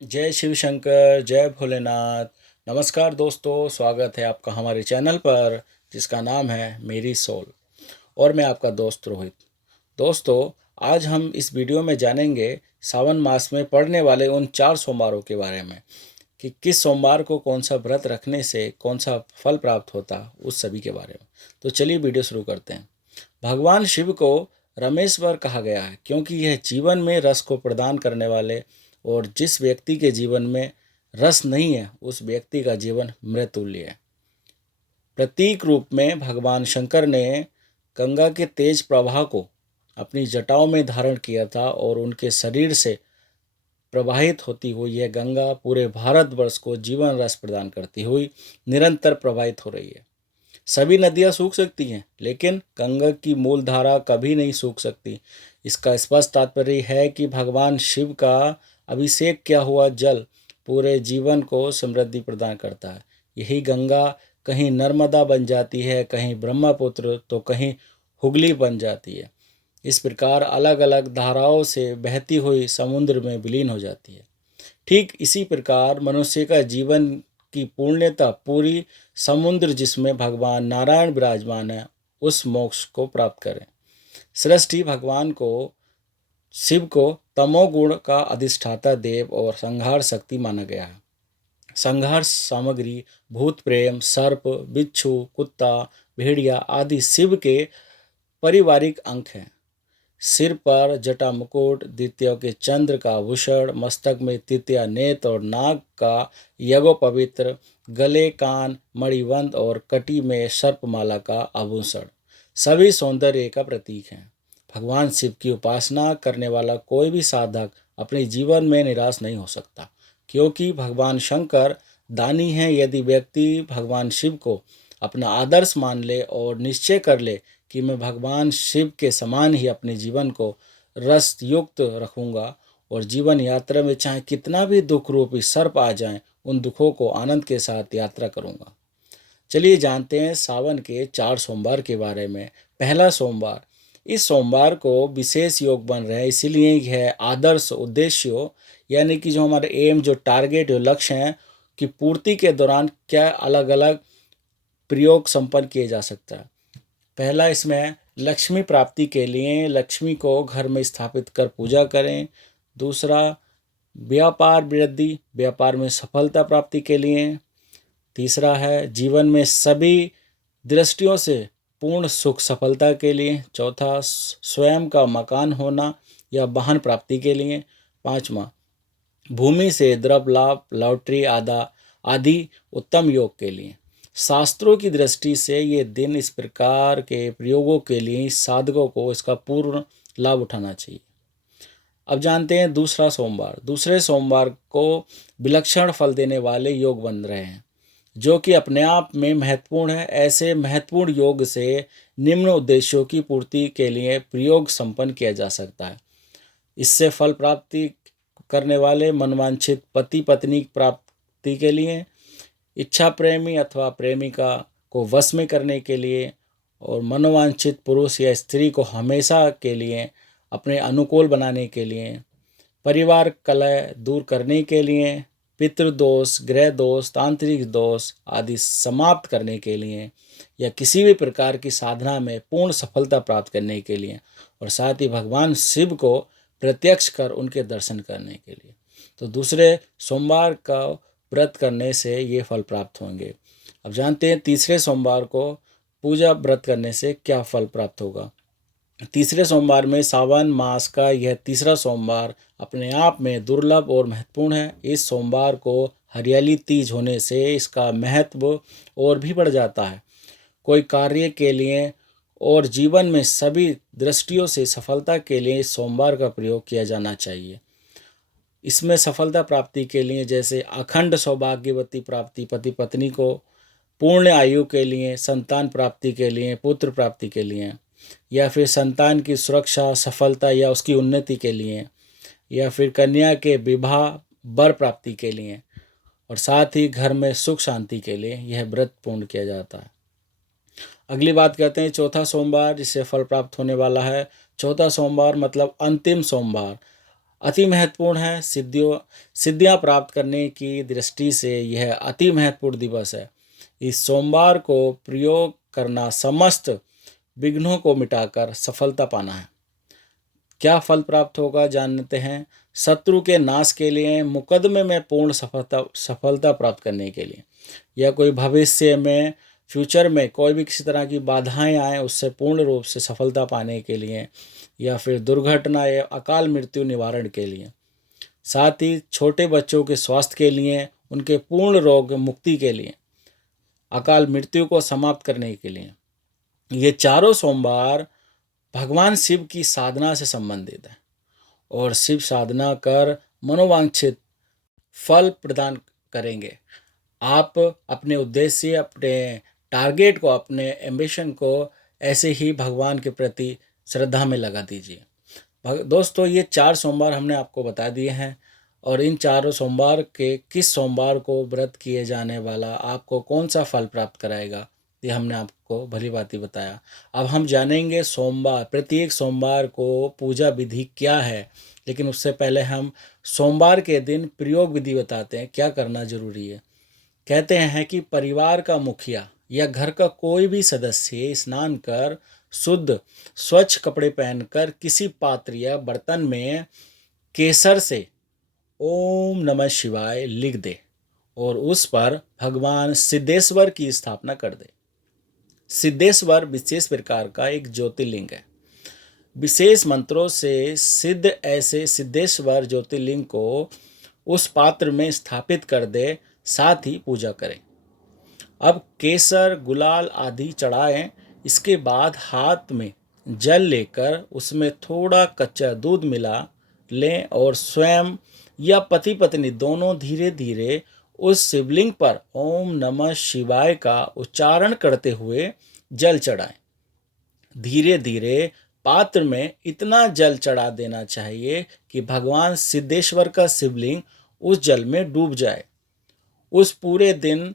जय शिव शंकर, जय भोलेनाथ। नमस्कार दोस्तों, स्वागत है आपका हमारे चैनल पर जिसका नाम है मेरी सोल। और मैं आपका दोस्त रोहित। दोस्तों, आज हम इस वीडियो में जानेंगे सावन मास में पड़ने वाले उन 4 सोमवारों के बारे में कि किस सोमवार को कौन सा व्रत रखने से कौन सा फल प्राप्त होता, उस सभी के बारे में। तो चलिए वीडियो शुरू करते हैं। भगवान शिव को रमेश्वर कहा गया है क्योंकि यह जीवन में रस को प्रदान करने वाले, और जिस व्यक्ति के जीवन में रस नहीं है उस व्यक्ति का जीवन मृतुल्य है। प्रतीक रूप में भगवान शंकर ने गंगा के तेज प्रवाह को अपनी जटाओं में धारण किया था और उनके शरीर से प्रवाहित होती हुई यह गंगा पूरे भारतवर्ष को जीवन रस प्रदान करती हुई निरंतर प्रवाहित हो रही है। सभी नदियां सूख सकती हैं लेकिन गंगा की मूल धारा कभी नहीं सूख सकती। इसका स्पष्ट तात्पर्य है कि भगवान शिव का अभिषेक किया हुआ जल पूरे जीवन को समृद्धि प्रदान करता है। यही गंगा कहीं नर्मदा बन जाती है, कहीं ब्रह्मपुत्र तो कहीं हुगली बन जाती है। इस प्रकार अलग अलग धाराओं से बहती हुई समुद्र में विलीन हो जाती है। ठीक इसी प्रकार मनुष्य का जीवन की पूर्णता पूरी समुद्र जिसमें भगवान नारायण विराजमान है उस मोक्ष को प्राप्त करें। सृष्टि भगवान को शिव को तमोगुण का अधिष्ठाता देव और संहार शक्ति माना गया है। संहार सामग्री भूत प्रेम, सर्प, बिच्छू, कुत्ता, भेड़िया आदि शिव के पारिवारिक अंक हैं। सिर पर जटा मुकुट, द्वितीय के चंद्र का आभूषण, मस्तक में तृतीया नेत्र और नाग का यज्ञोपवित्र, गले कान मणिबंध और कटी में सर्पमाला का आभूषण सभी सौंदर्य का प्रतीक हैं। भगवान शिव की उपासना करने वाला कोई भी साधक अपने जीवन में निराश नहीं हो सकता क्योंकि भगवान शंकर दानी हैं। यदि व्यक्ति भगवान शिव को अपना आदर्श मान ले और निश्चय कर ले कि मैं भगवान शिव के समान ही अपने जीवन को रस युक्त रखूंगा और जीवन यात्रा में चाहे कितना भी दुख रूपी सर्प आ जाएं, उन दुखों को आनंद के साथ यात्रा करूंगा। चलिए जानते हैं सावन के 4 सोमवार के बारे में। पहला सोमवार, इस सोमवार को विशेष योग बन रहे हैं, इसीलिए यह आदर्श उद्देश्यों यानी कि जो हमारे एम, जो टारगेट, जो लक्ष्य हैं कि पूर्ति के दौरान क्या अलग अलग प्रयोग संपन्न किए जा सकता है। पहला, इसमें लक्ष्मी प्राप्ति के लिए लक्ष्मी को घर में स्थापित कर पूजा करें। दूसरा, व्यापार वृद्धि, व्यापार में सफलता प्राप्ति के लिए। तीसरा है जीवन में सभी दृष्टियों से पूर्ण सुख सफलता के लिए। चौथा, स्वयं का मकान होना या वाहन प्राप्ति के लिए। पांचवा, भूमि से द्रव्य लाभ, लॉटरी आदि उत्तम योग के लिए। शास्त्रों की दृष्टि से ये दिन इस प्रकार के प्रयोगों के लिए साधकों को इसका पूर्ण लाभ उठाना चाहिए। अब जानते हैं दूसरा सोमवार। दूसरे सोमवार को विलक्षण फल देने वाले योग बन रहे हैं जो कि अपने आप में महत्वपूर्ण है। ऐसे महत्वपूर्ण योग से निम्न उद्देश्यों की पूर्ति के लिए प्रयोग संपन्न किया जा सकता है। इससे फल प्राप्ति करने वाले मनवांछित पति पत्नी प्राप्ति के लिए, इच्छा प्रेमी अथवा प्रेमिका को वश में करने के लिए, और मनोवांछित पुरुष या स्त्री को हमेशा के लिए अपने अनुकूल बनाने के लिए, परिवार कलह दूर करने के लिए, पितृदोष, ग्रह दोष, तांत्रिक दोष आदि समाप्त करने के लिए, या किसी भी प्रकार की साधना में पूर्ण सफलता प्राप्त करने के लिए, और साथ ही भगवान शिव को प्रत्यक्ष कर उनके दर्शन करने के लिए। तो दूसरे सोमवार का व्रत करने से ये फल प्राप्त होंगे। अब जानते हैं तीसरे सोमवार को पूजा व्रत करने से क्या फल प्राप्त होगा। तीसरे सोमवार में सावन मास का यह तीसरा सोमवार अपने आप में दुर्लभ और महत्वपूर्ण है। इस सोमवार को हरियाली तीज होने से इसका महत्व और भी बढ़ जाता है। कोई कार्य के लिए और जीवन में सभी दृष्टियों से सफलता के लिए इस सोमवार का प्रयोग किया जाना चाहिए। इसमें सफलता प्राप्ति के लिए जैसे अखंड सौभाग्यवती प्राप्ति पति पत्नी को, पूर्ण आयु के लिए, संतान प्राप्ति के लिए, पुत्र प्राप्ति के लिए, या फिर संतान की सुरक्षा, सफलता या उसकी उन्नति के लिए, या फिर कन्या के विवाह वर प्राप्ति के लिए, और साथ ही घर में सुख शांति के लिए यह व्रत पूर्ण किया जाता है। अगली बात कहते हैं चौथा सोमवार जिससे फल प्राप्त होने वाला है। चौथा सोमवार मतलब अंतिम सोमवार। अति महत्वपूर्ण है। सिद्धियाँ प्राप्त करने की दृष्टि से यह अति महत्वपूर्ण दिवस है। इस सोमवार को प्रयोग करना समस्त विघ्नों को मिटाकर सफलता पाना है। क्या फल प्राप्त होगा जानते हैं। शत्रु के नाश के लिए, मुकदमे में पूर्ण सफलता प्राप्त करने के लिए, या कोई भविष्य में फ्यूचर में कोई भी किसी तरह की बाधाएं आए उससे पूर्ण रूप से सफलता पाने के लिए, या फिर दुर्घटना या अकाल मृत्यु निवारण के लिए, साथ ही छोटे बच्चों के स्वास्थ्य के लिए, उनके पूर्ण रोग मुक्ति के लिए, अकाल मृत्यु को समाप्त करने के लिए। ये चारों सोमवार भगवान शिव की साधना से संबंधित है और शिव साधना कर मनोवांछित फल प्रदान करेंगे। आप अपने उद्देश्य, अपने टारगेट को, अपने एम्बिशन को ऐसे ही भगवान के प्रति श्रद्धा में लगा दीजिए। दोस्तों, ये 4 सोमवार हमने आपको बता दिए हैं और इन चारों सोमवार के किस सोमवार को व्रत किए जाने वाला आपको कौन सा फल प्राप्त कराएगा, ये हमने आपको भली भांति बताया। अब हम जानेंगे प्रत्येक सोमवार को पूजा विधि क्या है, लेकिन उससे पहले हम सोमवार के दिन प्रयोग विधि बताते हैं, क्या करना जरूरी है। कहते हैं कि परिवार का मुखिया या घर का कोई भी सदस्य स्नान कर शुद्ध स्वच्छ कपड़े पहनकर किसी पात्र या बर्तन में केसर से ओम नमः शिवाय लिख दे और उस पर भगवान सिद्धेश्वर की स्थापना कर दे। सिद्धेश्वर विशेष प्रकार का एक ज्योतिर्लिंग है। विशेष मंत्रों से सिद्ध ऐसे सिद्धेश्वर ज्योतिर्लिंग को उस पात्र में स्थापित कर दे, साथ ही पूजा करें। अब केसर, गुलाल आदि चढ़ाएं। इसके बाद हाथ में जल लेकर उसमें थोड़ा कच्चा दूध मिला लें और स्वयं या पति पत्नी दोनों धीरे धीरे उस शिवलिंग पर ओम नमः शिवाय का उच्चारण करते हुए जल चढ़ाएं। धीरे धीरे पात्र में इतना जल चढ़ा देना चाहिए कि भगवान सिद्धेश्वर का शिवलिंग उस जल में डूब जाए। उस पूरे दिन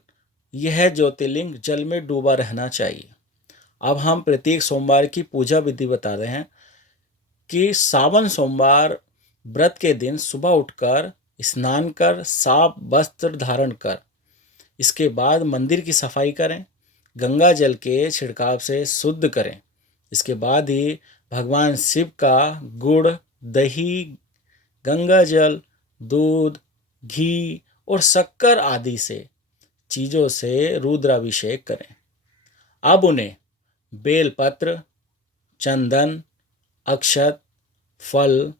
यह ज्योतिर्लिंग जल में डूबा रहना चाहिए। अब हम प्रत्येक सोमवार की पूजा विधि बता रहे हैं कि सावन सोमवार व्रत के दिन सुबह उठकर स्नान कर साफ वस्त्र धारण कर इसके बाद मंदिर की सफाई करें, गंगा जल के छिड़काव से शुद्ध करें। इसके बाद ही भगवान शिव का गुड़, दही, गंगा जल, दूध, घी और शक्कर आदि से चीज़ों से रुद्राभिषेक करें। अब उन्हें बेलपत्र, चंदन, अक्षत, फल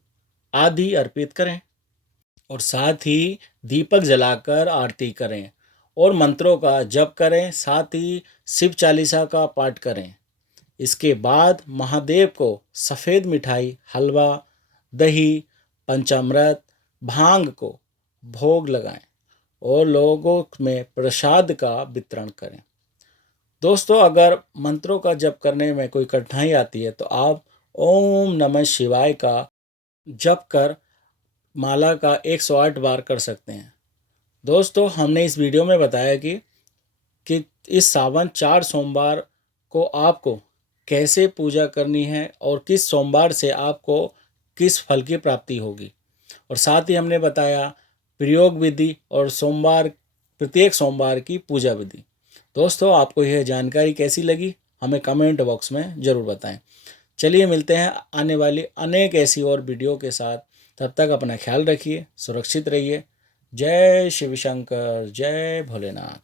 आदि अर्पित करें और साथ ही दीपक जलाकर आरती करें और मंत्रों का जप करें, साथ ही शिव चालीसा का पाठ करें। इसके बाद महादेव को सफ़ेद मिठाई, हलवा, दही, पंचामृत, भांग को भोग लगाएं और लोगों में प्रसाद का वितरण करें। दोस्तों, अगर मंत्रों का जप करने में कोई कठिनाई आती है तो आप ओम नमः शिवाय का जप कर माला का 108 बार कर सकते हैं। दोस्तों, हमने इस वीडियो में बताया कि इस सावन 4 सोमवार को आपको कैसे पूजा करनी है और किस सोमवार से आपको किस फल की प्राप्ति होगी, और साथ ही हमने बताया प्रयोग विधि और प्रत्येक सोमवार की पूजा विधि। दोस्तों, आपको यह जानकारी कैसी लगी हमें कमेंट बॉक्स में ज़रूर बताएं। चलिए मिलते हैं आने वाली अनेक ऐसी और वीडियो के साथ। तब तक अपना ख्याल रखिए, सुरक्षित रहिए। जय शिव शंकर, जय भोलेनाथ।